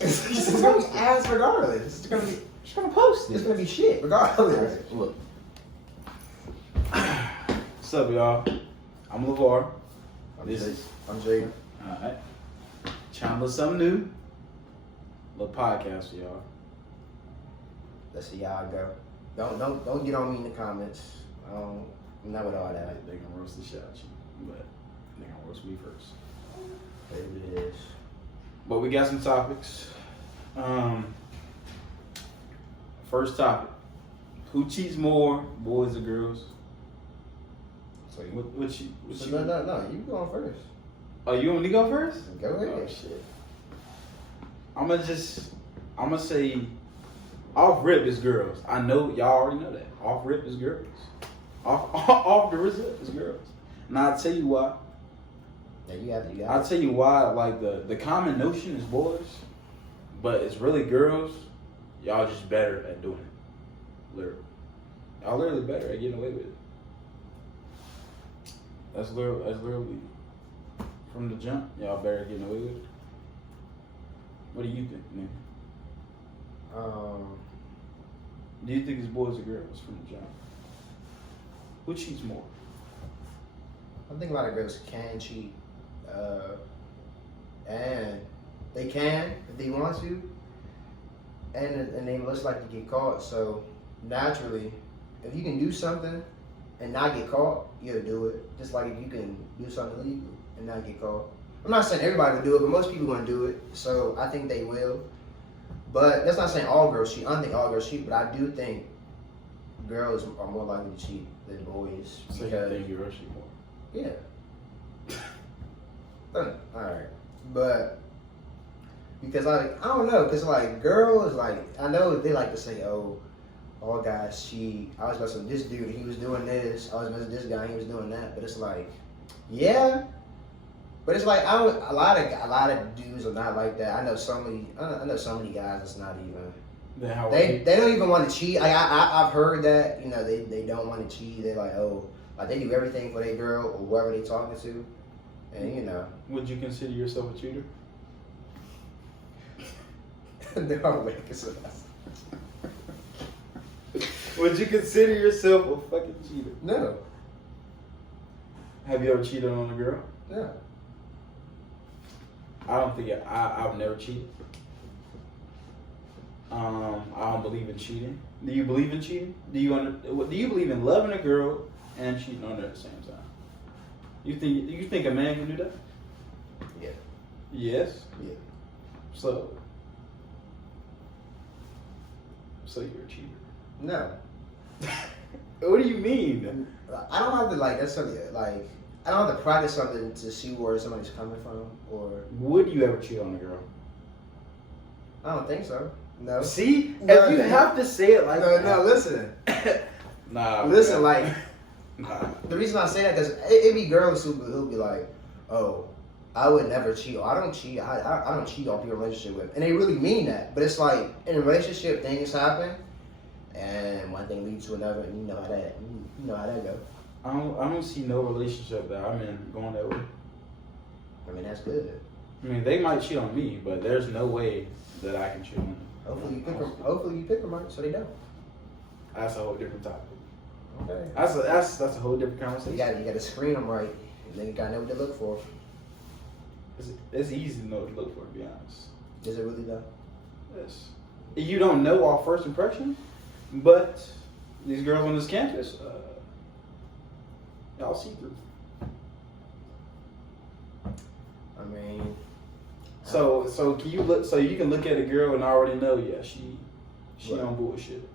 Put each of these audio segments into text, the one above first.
It's gonna be ass regardless. She's gonna post it. It's gonna be shit regardless. Right, look. What's up, y'all? I'm LeVar. I'm Jaden. Alright. Trying to look something new. Little podcast for y'all. Let's see how I go. Don't get on me in the comments. I'm not with all that. They gonna roast the shit out you, but they gonna roast me first. Maybe it is. But we got some topics. First topic: who cheats more, boys or girls? So you, What you? no. You going first. Oh, you want me to go first? Go ahead. Oh shit. I'm gonna say, off rip is girls. I know y'all already know that. Off rip is girls. Off the rip is girls. And I'll tell you why. Yeah, you got I'll tell you why. Like the common notion is boys, but it's really girls. Y'all just better at doing it. Literally, y'all literally better at getting away with it. That's literally from the jump. Y'all better at getting away with it. What do you think, man? Do you think it's boys or girls from the jump? Who cheats more? I think a lot of girls can cheat. And they can if they want to. And they most like to get caught. So naturally, if you can do something and not get caught, you'll do it. Just like if you can do something illegal and not get caught. I'm not saying everybody will do it, but most people are going to do it. So I think they will. But that's not saying all girls cheat. I don't think all girls cheat, but I do think girls are more likely to cheat than boys. So you think girls cheat more? Yeah. Alright. But because I don't know, because like girls, like I know they like to say, oh, all guys cheat. I was messing with this dude, he was doing this. I was messing with this guy, he was doing that. But it's like, yeah. But it's like a lot of dudes are not like that. I know so many guys that's not even. They don't even want to cheat. I've heard that, you know, they don't want to cheat. They're like, oh, like they do everything for their girl or whoever they talking to. And you know. Would you consider yourself a cheater? No, Would you consider yourself a fucking cheater? No. Have you ever cheated on a girl? No. I don't think I've never cheated. I don't believe in cheating. Do you believe in cheating? Do you believe in loving a girl and cheating on her at the same time? You think a man can do that? Yeah. Yes. Yeah. So you're a cheater? No. What do you mean? I don't have to that's something like I don't have to practice something to see where somebody's coming from or. Would you ever cheat on a girl? I don't think so. No. See, No, if you have to say it like that. No, listen. Nah. Listen, man. like. Nah. The reason I say that because it be girls who'll be like, oh, I would never cheat. Or, I don't cheat. I don't cheat on people in a relationship with. And they really mean that. But it's like in a relationship, things happen, and one thing leads to another, and you know how that go. I don't see no relationship that I'm in going that way. I mean that's good. I mean they might cheat on me, but there's no way that I can cheat on them. Hopefully you pick them right, so they don't. That's a whole different topic. Okay. That's a whole different conversation. You gotta screen them right, and then you gotta know what to look for. It's easy to know what to look for, to be honest. Is it really though? Yes. You don't know off first impression, but these girls on this campus, y'all see through. I mean. So can you look? So you can look at a girl and already know, yeah, she Right. on bullshit.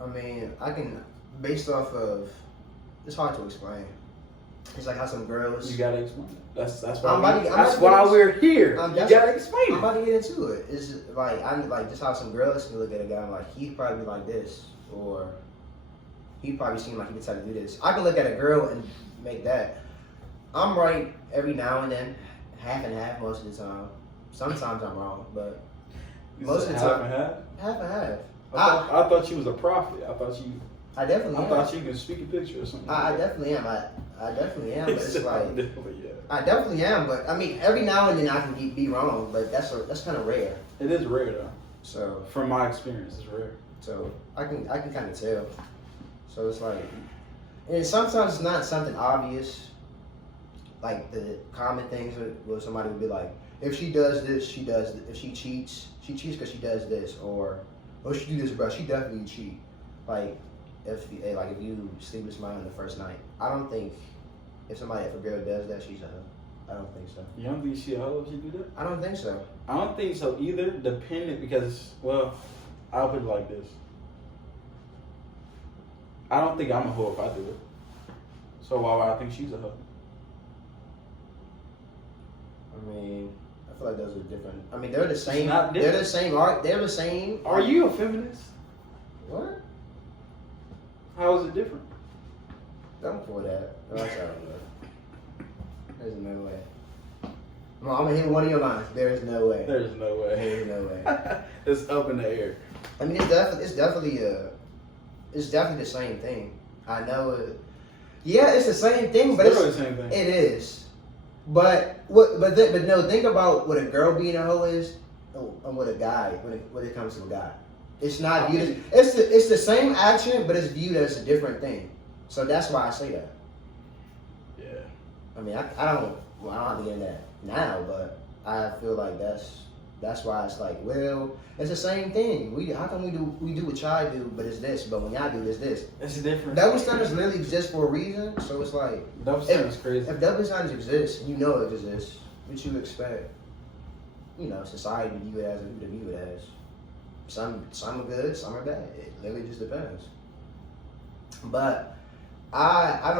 I mean, I can, based off of, it's hard to explain. It's like how some girls. You gotta explain it. That's I'm why we're here. You gotta explain I'm it. about to get into it. It's like I'm like just how some girls can look at a guy and like he'd probably be like this, or he probably seem like he could try to do this. I can look at a girl and make that. I'm right every now and then, half and half most of the time. Sometimes I'm wrong, but most of the time, half and half. half and half. I thought you was a prophet. I I definitely I am. thought you could speak a picture or something. I definitely am. I definitely am. But it's like yeah. I definitely am. But I mean, every now and then I can be wrong. But that's kind of rare. It is rare though. So from my experience, it's rare. So I can kind of tell. So it's like, and sometimes it's not something obvious. Like the common things where somebody would be like, if she does this, she does. If she cheats because she does this, or oh, she do this, bro, she definitely cheat. Like if you sleep with somebody on the first night, I don't think if a girl does that, she's a hoe. I don't think so. You don't think she a hoe if she do that? I don't think so. I don't think so either. Dependent because I'll put it like this. I don't think I'm a hoe if I do it. So why would I think she's a hoe? I mean, I feel like those are different. I mean, they're the same. Not they're the same art. They're the same. Are you a feminist? What? How is it different? Don't for that. No, that's all right. There's no way. No, I'm gonna hit one of your lines. There's no way. There's no way. There's no way. It's up in the air. I mean, it's definitely the same thing. I know it. Yeah, it's the same thing, but literally the same thing. It is. But no. Think about what a girl being a hoe is, and what a guy when it comes to a guy. It's not viewed. It's the same action, but it's viewed as a different thing. So that's why I say that. Yeah. I mean, I don't have to get in that now, but I feel like that's why it's like, well, it's the same thing. How come we do what y'all do, but it's this, but when y'all do this. It's different. Double standards literally exist for a reason, so it's like double standards crazy. If double standards exist, you know it exists. What you expect? Society to view it as and who to view it as. Some are good, some are bad. It literally just depends. But I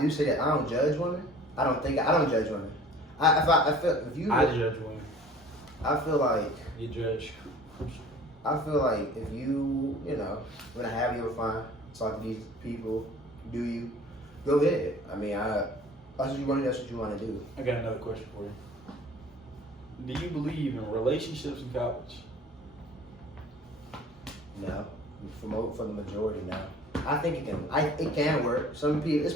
do say that I don't judge women. I don't judge women. I judge women. I feel like you judge. I feel like if you when I have you fine, talk to these people, do you go ahead. I mean, that's what you want to do. I got another question for you. Do you believe in relationships in college? No, for the majority, no. I think it can work. Some people, it's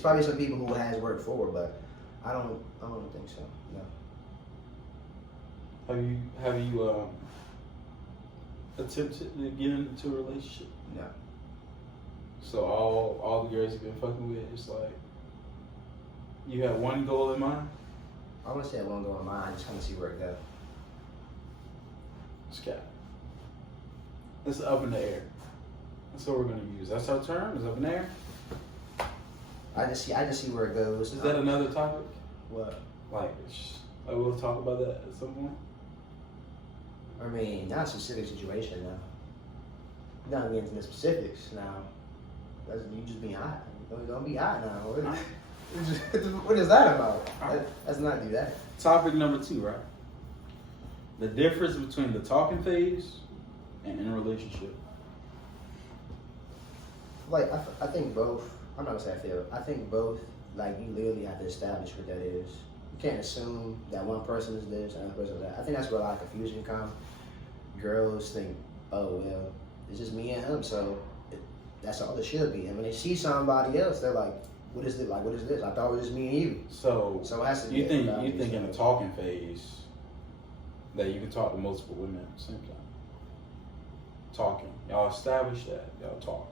probably some people who it has worked for, but I don't think so. No. Have you attempted to get into a relationship? No. So all the girls you've been fucking with, it's like you have one goal in mind? I want to say I one goal in mind. I just want to see where it goes. It's cap. It's up in the air. That's what we're gonna use. That's our term. It's up in the air. I just see where it goes. Is that another topic? What? Like we'll talk about that at some point. I mean, not a specific situation now. You're not getting into the specifics now. You just being hot. Don't be hot now. What is that about? Let's not do that. Topic number 2, right? The difference between the talking phase and in a relationship. Like, I think both. I'm not gonna say I feel. I think both. Like, you literally have to establish what that is. You can't assume that one person is this and another person is that. I think that's where a lot of confusion comes. Girls think, oh well, it's just me and him, so that's all it should be. And when they see somebody else, they're like, what is it? Like, what is this? I thought it was just me and you. So it has to be. You think in the talking phase that you can talk to multiple women at the same time? Talking, y'all establish that. Y'all talk.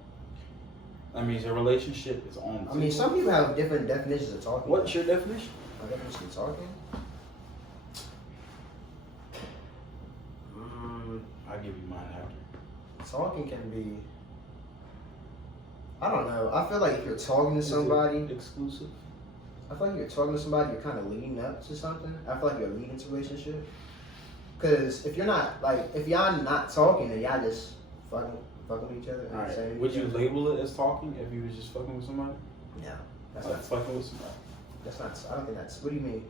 That means a relationship is on. I mean, some people have different definitions of talking. What's your definition? My definition of talking? I'll give you mine after. Talking can be. I don't know. I feel like if you're talking to somebody. Exclusive? I feel like if you're talking to somebody, you're kind of leading up to something. I feel like you're leading to a relationship. Because if you're not, if y'all not talking, then y'all just fucking with each other. Alright. Would you label it as talking if you was just fucking with somebody? No. That's not fucking with somebody. That's not, I don't think that's, what do you mean?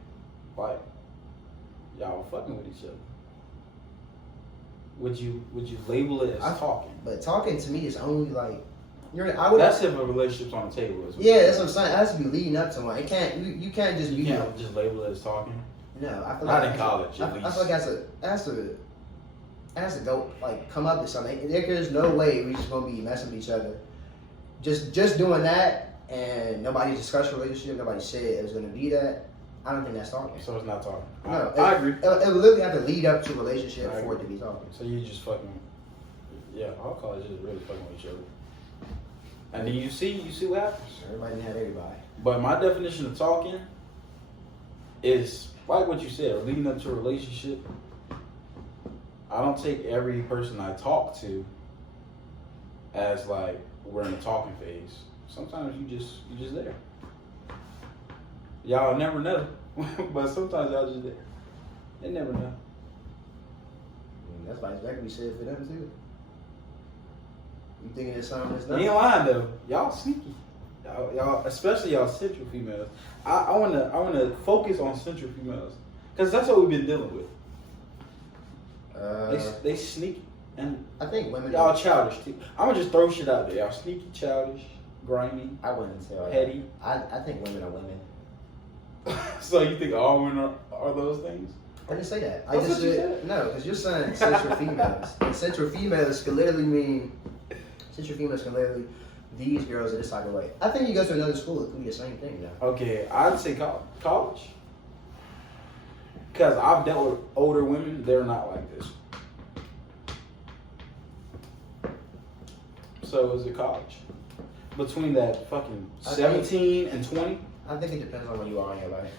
Like, y'all were fucking with each other. Would you label it as talking? But talking to me is only like, that's if a relationship's on the table. Yeah, that's what I'm saying. It has to be leading up to one. It can't. You can't just be. You can't just label it as talking. No, I feel not like in college. I feel like that's a. has to go like come up to something. There's no way we just gonna be messing with each other. Just doing that and nobody discussed relationship. Nobody said it was gonna be that. I don't think that's talking. So it's not talking. No, I agree. It would literally have to lead up to a relationship for it to be talking. So you just fucking, yeah, all colleges is really fucking with each other. And then you see what happens. Everybody had everybody. But my definition of talking is like what you said, leading up to a relationship. I don't take every person I talk to as like we're in the talking phase. Sometimes you just there. Y'all never know, but sometimes y'all just there. They never know. That's why it's back to be said for them too. You thinking it's something that's not? You ain't lying though. Y'all sneaky. Y'all, especially y'all central females. I wanna focus on central females because that's what we've been dealing with. They sneaky and I think women. Y'all childish too. I'm gonna just throw shit out there. Y'all sneaky, childish, grimy. I wouldn't tell. Petty. I think women are women. So you think all women are those things? I didn't say that. I That's just what you said no, because you're saying central females. And central females can literally mean these girls are this type of way. I think you go to another school, it could be the same thing though. Okay, I'd say college. Because I've dealt with older women, they're not like this. So is it college? Between that fucking 17 and 20? I think it depends on where you are in your life.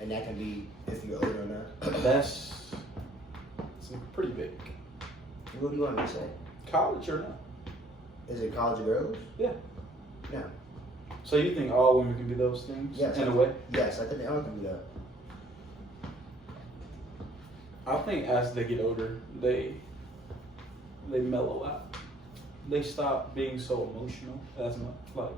And that can be if you're older or not. That's pretty big. What do you want me to say? College or not? Is it college girls? Yeah. No. So you think all women can be those things? Yes. In a way? Yes, I think they all can be that. I think as they get older, they mellow out. They stop being so emotional as much. Like,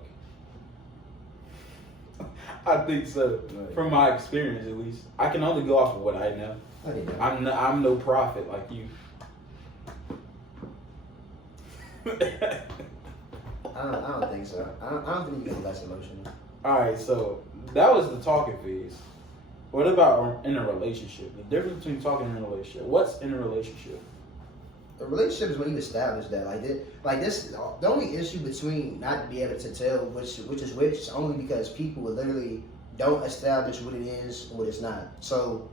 I think so. Right. From my experience, at least, I can only go off of what I know. I didn't know. I'm no prophet like you. I don't think so. I don't think you get less emotional. All right, so that was the talking phase. What about in a relationship? The difference between talking and a relationship. What's in a relationship? A relationship is when you establish that. Like this, the only issue between not being able to tell which is which is only because people literally don't establish what it is and what it's not. So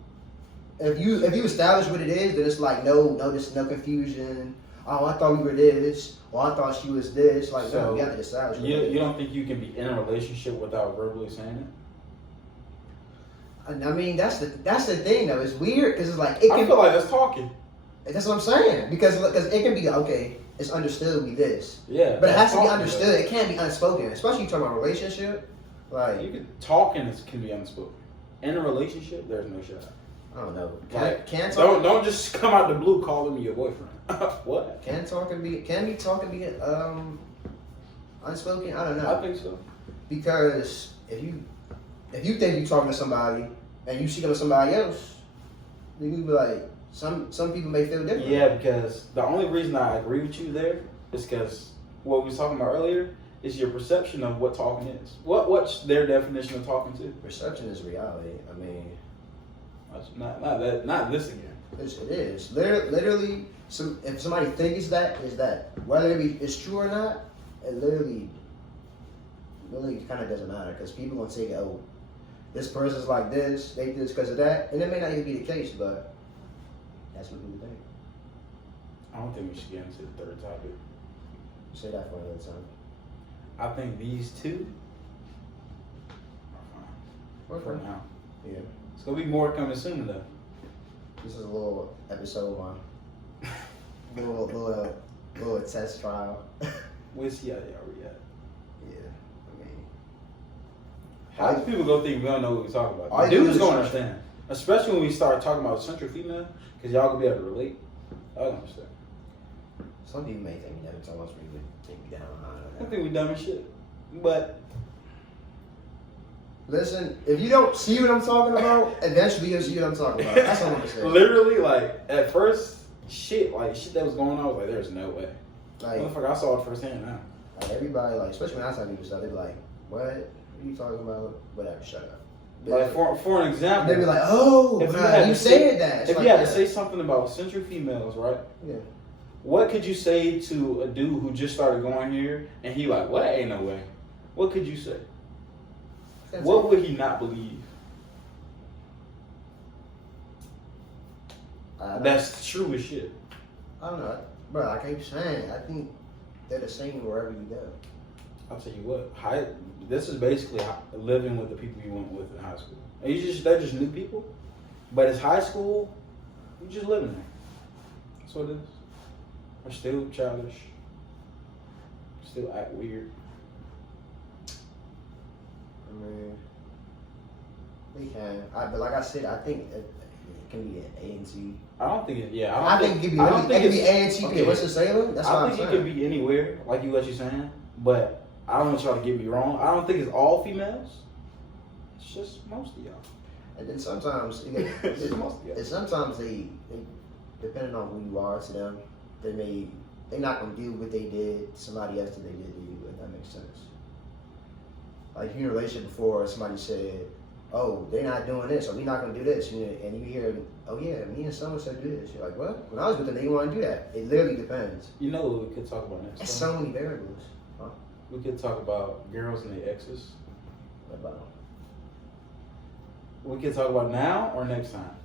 if you establish what it is, then it's like no confusion. Oh, I thought we were this, or I thought she was this. Like, so no, we have to establish. You don't think you can be in a relationship without verbally saying it? I mean, that's the thing though. It's weird because it's like it can. I feel like that's talking. That's what I'm saying because it can be okay. It's understood we this. Yeah, but it has to be talking, understood. though. It can't be unspoken, especially you talking about relationship. Like you can talk and it can be unspoken. In a relationship, there's no shot. I don't know. Like, Can talk? Don't just come out the blue calling me your boyfriend. What? Can talking be unspoken? I don't know. I think so. Because if you think you're talking to somebody and you see them with somebody else, then you be like, some people may feel different. Yeah, because the only reason I agree with you there is because what we was talking about earlier is your perception of what talking is. What's their definition of talking to? Perception is reality. I mean, not this again. It is. Literally, if somebody thinks that is that. Whether it's true or not, it literally kind of doesn't matter because people gonna take it. Oh, this person's like this. They did this because of that, and it may not even be the case, but that's what people think. I don't think we should get into the third topic. Say that for another time. I think these two are fine. For now. Yeah. It's gonna be more coming soon though. This is a little episode one. little test trial. We'll see how y'all react. Yeah. I mean, How do people go think we don't know what we're talking about? All The you do dudes is gonna try. understand. Especially when we start talking about central female, because y'all gonna be able to relate. Y'all gonna understand. some people may think we never tell us we would think we down. I think we dumb as shit. But Listen, if you don't see what I'm talking about, eventually you'll see what I'm talking about. That's what I'm gonna say. literally, like, at first, shit that was going on, I was like, there's no way. Like, Motherfucker, I saw it firsthand now. like everybody, like, especially when I tell people stuff, they be like, "What? What are you talking about? Whatever, shut up." Like for an example, they be like, oh, if you said that. It's if like, you had to say something about central females, right? Yeah. What could you say to a dude who just started going here and he like, what? Ain't no way. What could you say? What would he not believe? That's true as shit. I don't know, bro. Like I keep saying, I think they're the same wherever you go. I'll tell you what. This is basically living with the people you went with in high school. And they're just new people, but it's high school. You just living there. That's what it is. Are still childish. Still act weird. I mean, they can. But like I said, I think it can be an A and T. I don't think it. Yeah, I think it could be. It could be A and T. Okay. What's the Salem? That's what I'm saying. I think it could be anywhere, like you saying. But I don't want y'all to get me wrong. I don't think it's all females. It's just most of y'all. And then sometimes, sometimes they depending on who you are to them, they're not gonna do what they did to somebody else that they did to you. If that makes sense. Like if you're in a relationship before, somebody said, "Oh, they're not doing this, or we're not gonna do this," and you hear, "Oh yeah, me and someone said do this." You're like, "What?" When I was with them, they didn't want to do that. It literally depends. You know what we could talk about next? There's so many variables. Huh? We could talk about girls and their exes. What about? We could talk about now or next time.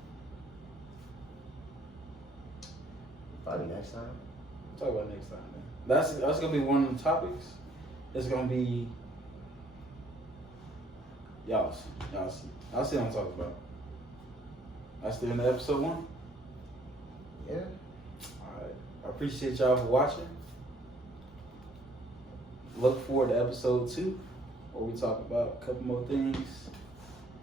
Probably next time. Talk about next time, man. That's gonna be one of the topics. It's gonna be y'all see what I'm talking about. That's the end of episode 1. Yeah. Alright. I appreciate y'all for watching. Look forward to episode 2, where we talk about a couple more things.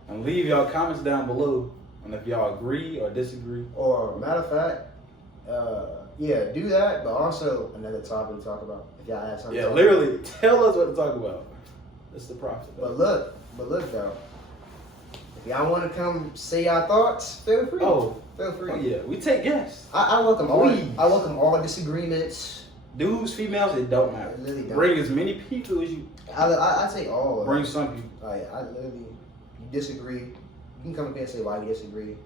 And leave y'all comments down below on if y'all agree or disagree. Or matter of fact, yeah, do that, but also another topic to talk about. If y'all have something. Yeah, literally, tell us what to talk about. That's the profit. But look though. If y'all want to come say y'all thoughts, feel free. Feel free. Oh yeah, we take guests. I welcome all. I welcome all disagreements. Dudes, females, it don't matter. It really don't. Bring as many people as you. I take all. Bring some people. I literally, you disagree. You can come up here and say why you disagree.